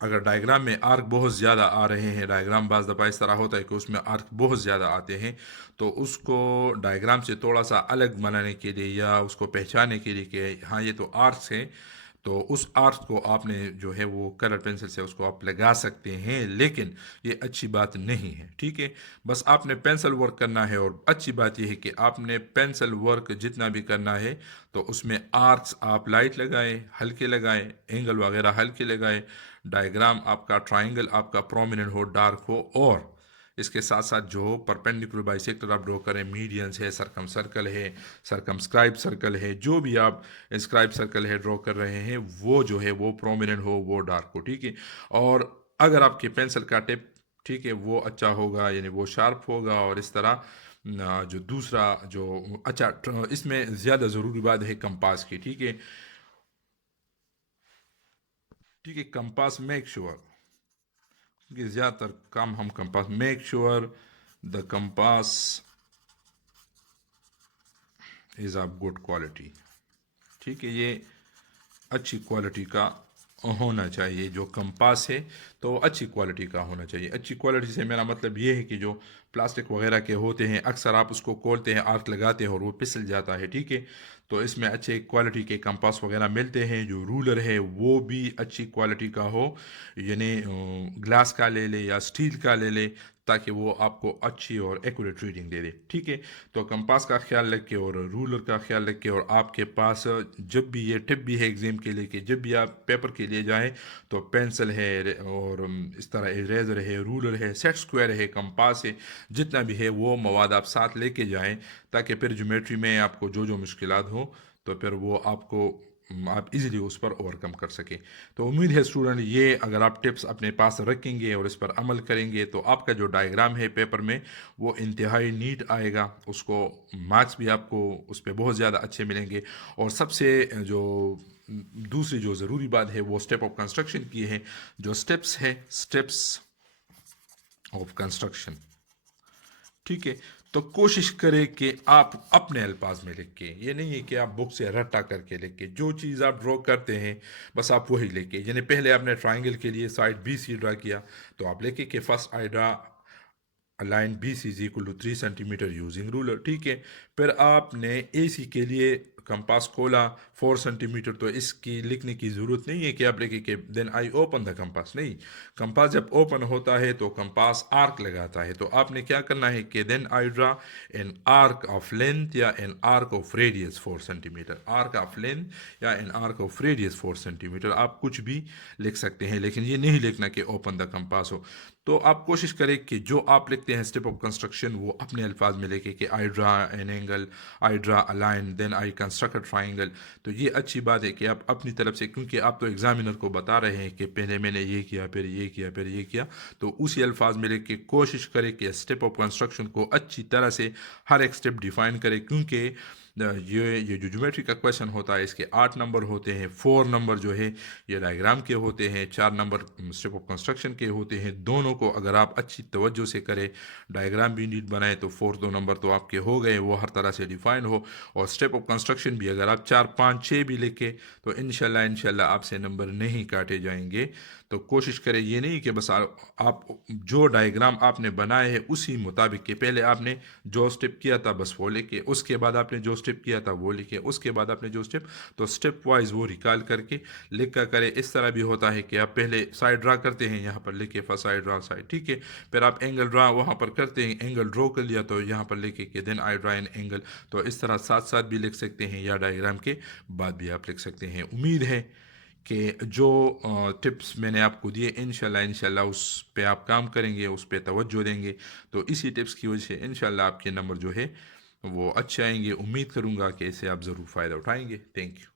اگر ڈائیگرام میں آرک بہت زیادہ آ رہے ہیں، ڈائیگرام بعض دفعہ اس طرح ہوتا ہے کہ اس میں آرک بہت زیادہ آتے ہیں، تو اس کو ڈائیگرام سے تھوڑا سا الگ بنانے کے لیے یا اس کو پہچانے کے لیے کہ ہاں یہ تو آرکس ہیں، تو اس آرک کو آپ نے جو ہے وہ کلر پینسل سے اس کو آپ لگا سکتے ہیں، لیکن یہ اچھی بات نہیں ہے، ٹھیک ہے؟ بس آپ نے پینسل ورک کرنا ہے، اور اچھی بات یہ ہے کہ آپ نے پینسل ورک جتنا بھی کرنا ہے تو اس میں آرکس آپ لائٹ لگائیں، ہلکے لگائیں، اینگل وغیرہ ہلکے لگائیں، ڈائیگرام آپ کا ٹرائنگل آپ کا پرومیننٹ ہو، ڈارک ہو، اور اس کے ساتھ ساتھ جو پرپینڈیکولر بائی سیکٹر آپ ڈرا کریں، میڈینس ہے، سرکم سرکل ہے، سرکم اسکرائب سرکل ہے، جو بھی آپ اسکرائب سرکل ہے ڈرا کر رہے ہیں، وہ جو ہے وہ پرومیننٹ ہو، وہ ڈارک ہو، ٹھیک ہے؟ اور اگر آپ کے پینسل کا ٹپ ٹھیک ہے وہ اچھا ہوگا، یعنی وہ شارپ ہوگا، اور اس طرح جو دوسرا جو اچھا اس میں زیادہ ضروری بات ہے کمپاس کی، ٹھیک ہے؟ ٹھیک ہے، کمپاس میک شور کہ زیادہ تر کام ہم compass make sure the compass is of good quality, ٹھیک ہے؟ یہ اچھی کوالٹی کا ہونا چاہیے، جو کمپاس ہے تو اچھی کوالٹی کا ہونا چاہیے۔ اچھی کوالٹی سے میرا مطلب یہ ہے کہ جو پلاسٹک وغیرہ کے ہوتے ہیں اکثر آپ اس کو کھولتے ہیں، آرک لگاتے ہیں اور وہ پسل جاتا ہے، ٹھیک ہے؟ تو اس میں اچھے کوالٹی کے کمپاس وغیرہ ملتے ہیں، جو رولر ہے وہ بھی اچھی کوالٹی کا ہو، یعنی گلاس کا لے لے یا اسٹیل کا لے لے، تاکہ وہ آپ کو اچھی اور ایکوریٹ ریڈنگ دے دے، ٹھیک ہے؟ تو کمپاس کا خیال رکھ کے اور رولر کا خیال رکھ کے، اور آپ کے پاس جب بھی یہ ٹپ بھی ہے ایگزام کے لیے کہ جب بھی آپ پیپر کے لیے جائیں تو پینسل ہے، اور اس طرح اریزر ہے، رولر ہے، سیٹ اسکوائر ہے، کمپاس ہے، جتنا بھی ہے وہ مواد آپ ساتھ لے کے جائیں، تاکہ پھر جیومیٹری میں آپ کو جو مشکلات ہو تو پھر وہ آپ کو آپ ایزیلی اس پر اوور کم کر سکیں۔ تو امید ہے اسٹوڈنٹ یہ اگر آپ ٹپس اپنے پاس رکھیں گے اور اس پر عمل کریں گے تو آپ کا جو ڈائیگرام ہے پیپر میں وہ انتہائی نیٹ آئے گا، اس کو مارکس بھی آپ کو اس پہ بہت زیادہ اچھے ملیں گے۔ اور سب سے جو دوسری جو ضروری بات ہے وہ اسٹیپ آف کنسٹرکشن کی ہے، جو اسٹیپس ہے، اسٹیپس آف کنسٹرکشن، ٹھیک ہے؟ تو کوشش کرے کہ آپ اپنے الفاظ میں لکھ کے، یہ نہیں ہے کہ آپ بک سے رٹا کر کے لکھ کے، جو چیز آپ ڈرا کرتے ہیں بس آپ وہی لکھ کے، یعنی پہلے آپ نے ٹرائنگل کے لیے سائڈ بی سی ڈرا کیا تو آپ لکھیں کہ first I draw line B C is equal to 3 centimetre using ruler, ٹھیک ہے؟ پھر آپ نے اے سی کے لیے کمپاس کھولا 4 سینٹی میٹر، تو اس کی لکھنے کی ضرورت نہیں ہے کہ آپ لکھیں کہ then I open the compass, نہیں، کمپاس جب اوپن ہوتا ہے تو کمپاس آرک لگاتا ہے، تو آپ نے کیا کرنا ہے کہ then I draw an arc of length یا an arc of radius 4 centimetre, arc of length یا an arc of radius 4 centimetre, آپ کچھ بھی لکھ سکتے ہیں، لیکن یہ نہیں لکھنا کہ اوپن دا کمپاس ہو۔ تو آپ کوشش کریں کہ جو آپ لکھتے ہیں اسٹیپ آف کنسٹرکشن وہ اپنے الفاظ میں لکھیں کہ I draw an angle, I draw a line, then I construct a triangle. تو یہ اچھی بات ہے کہ آپ اپنی طرف سے، کیونکہ آپ تو ایگزامینر کو بتا رہے ہیں کہ پہلے میں نے یہ کیا، پھر یہ کیا، پھر یہ کیا، تو اسی الفاظ میں لکھ کے کوشش کرے کہ اسٹیپ آف کنسٹرکشن کو اچھی طرح سے ہر ایک اسٹیپ ڈیفائن کرے، کیونکہ یہ جو جیومیٹری کا کویشچن ہوتا ہے اس کے 8 نمبر ہوتے ہیں، 4 نمبر جو ہے یہ ڈائیگرام کے ہوتے ہیں، 4 نمبر اسٹیپ آف کنسٹرکشن کے ہوتے ہیں، دونوں کو اگر آپ اچھی توجہ سے کریں، ڈائیگرام بھی نیٹ بنائے تو 4 2 نمبر تو آپ کے ہو گئے، وہ ہر طرح سے ڈیفائن ہو، اور اسٹیپ آف کنسٹرکشن بھی اگر آپ 4 5 6 بھی لکھے تو انشاءاللہ آپ سے نمبر نہیں کاٹے جائیں گے۔ تو کوشش کریں یہ نہیں کہ بس آپ جو ڈائیگرام آپ نے بنائے ہے اسی مطابق، کہ پہلے آپ نے جو اسٹیپ کیا تھا بس وہ لکھے، اس کے بعد آپ نے جو اسٹیپ کیا تھا وہ لکھے، اس کے بعد آپ نے جو اسٹیپ، تو اسٹیپ وائز وہ ریکال کر کے لکھا کرے۔ اس طرح بھی ہوتا ہے کہ آپ پہلے سائڈ ڈرا کرتے ہیں، یہاں پر لکھے فرسٹ سائڈ ڈرا سائڈ، ٹھیک ہے؟ پھر آپ اینگل ڈرا وہاں پر کرتے ہیں، اینگل ڈرا کر لیا تو یہاں پر لکھے کہ then I draw an angle, تو اس طرح ساتھ ساتھ بھی لکھ سکتے ہیں یا ڈائیگرام کے بعد بھی آپ لکھ سکتے ہیں۔ امید ہے کہ جو ٹپس میں نے آپ کو دیے انشاءاللہ اس پہ آپ کام کریں گے، اس پہ توجہ دیں گے، تو اسی ٹپس کی وجہ سے انشاءاللہ آپ کے نمبر جو ہے وہ اچھے آئیں گے۔ امید کروں گا کہ اسے آپ ضرور فائدہ اٹھائیں گے۔ Thank you.